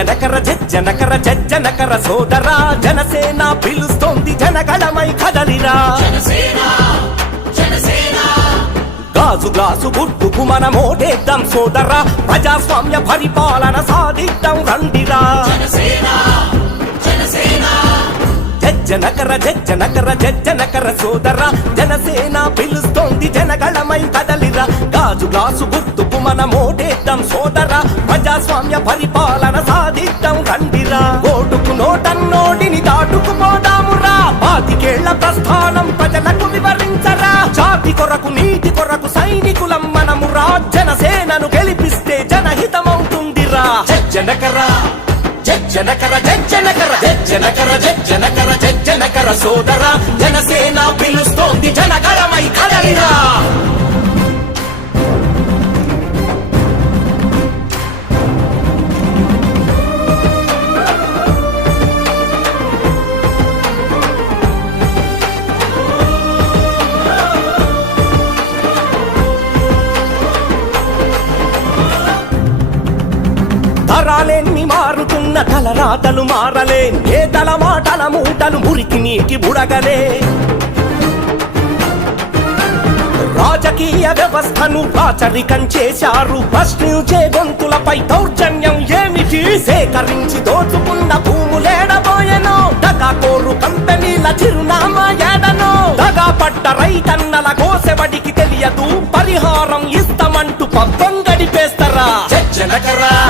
జనకర జనకర జనకర సోదరా జనసేన పిలుస్తోంది జనగణమై కదలిరా. గాజు గ్లాసు గుట్టుకు మన మోటేద్దాం సోదరా ప్రజాస్వామ్య పరిపాలన సాధిద్దాం రండిరా. జనకర జనకర జనకర సోదరా జనసేన పిలుస్తోంది జనగళమై కదలిరా. గాజు గ్లాసు గుర్తుకు మన మోటేద్దాం సోదరా ప్రజాస్వామ్య పరిపాలన జనకర జనకర జనకర జనకర జనకర జనకర సోదర జనసేన పిలుస్తోంది జనకరమై కదలిరా. తరాలెన్ని మారుతున్న తలరాతలు మారలే. నేతల మాటల మూటలు మురికి నీటి బుడగలే. రాజకీయ వ్యవస్థను రాచరికం చేశారు. ప్రశ్నించే గొంతులపై దౌర్జన్యం ఏమిటి? సేకరించి దోచుకున్న భూములేడబోయెనో దగా కోరు కంపెనీల చిరునామా ఏడను? దగా పడ్డ రైతన్నల కోసెవడికి తెలియదు. పరిహారం ఇస్తామంటూ పబ్బం గడిపేస్తారా? జనకరా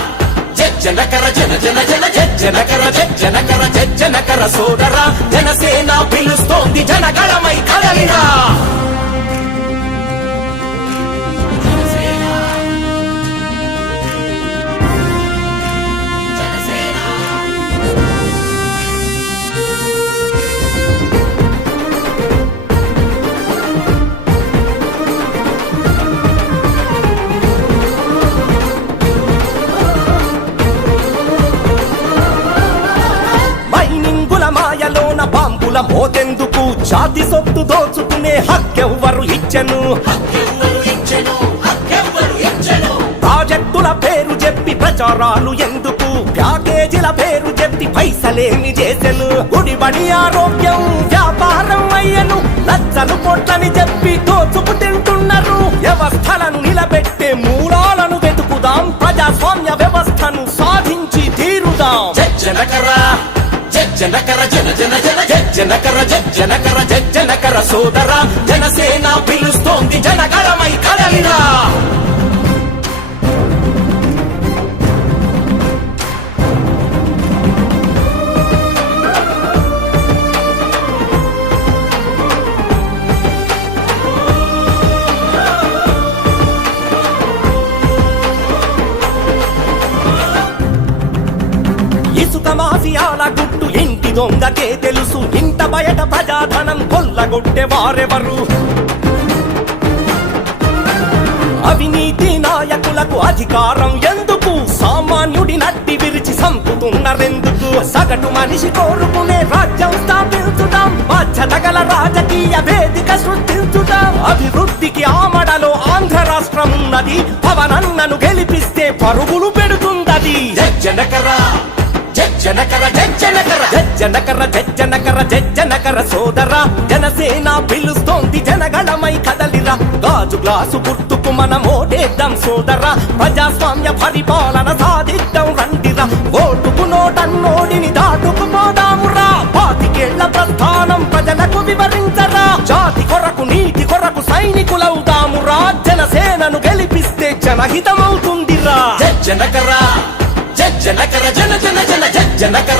జనకర జన జన జన జనకర జనకర జనకర సోదరా జనసేన పిలుస్తోంది జనగళమై కదలిరా. మాయలోన బాంబుల మోతెందుకు? జాతి సొత్తు దోచుకునే హక్కెవ్వరు ఇచ్చెను. ప్రాజెక్టుల పేరు చెప్పి ప్రచారాలు ఎందుకు? ప్యాకేజీల పేరు చెప్పి పైసలేమి చేసెను. గుడిబడి ఆరోగ్యం వ్యాపారం అయ్యను. లచ్చలు కొట్లని చెప్పి దోచుకు తింటున్నారు. వ్యవస్థలను నిలబెట్టే మూలాలను వెతుకుదాం. ప్రజాస్వామ్య వ్యవస్థను సాధించి తీరుదాం. జనకరా జనకర జన జన జన జనకర జనకర జనకర సోదరా జనసేన పిలుస్తోంది దొంగకే తెలుసు. ఇంత బయట ప్రజాధనం కొల్లగొట్టే వారెవరు? అవినీతి నాయకులకు అధికారం ఎందుకు? సామాన్యుడి నట్టి విరిచి సంపుతున్నారెందుకు? సగటు మనిషి కోరుకునే రాజ్యం స్థాపించుదాం. బాధ్యత గల రాజకీయ వేదిక సృష్టించుదాం. అభివృద్ధికి ఆమడలో ఆంధ్ర రాష్ట్రం ఉన్నది పవనన్నను గెలిపిస్తే పరుగులు పెడుతుందది. జనకరా జనకర జనకర జనకర జనకర జనకర సోదర. జనసేన పిలుస్తోంది జనగణమై కదలిరా. గాజు గ్లాసు గుర్తుకు మన మోటేద్దాం సోదర. ప్రజాస్వామ్య పరిపాలన సాధిద్దాం రండిరా. ఓటుకు నోటన్నోడిని దాటుకుపోదామురా. పాతికేళ్ళ ప్రస్థానం ప్రజలకు వివరించరా. జాతి కొరకు నీటి కొరకు సైనికులవుదామురా జనసేనను గెలిపిస్తే జనహితమవుతుందిరా. జనకరా జనకర జన జన జన జనకర జన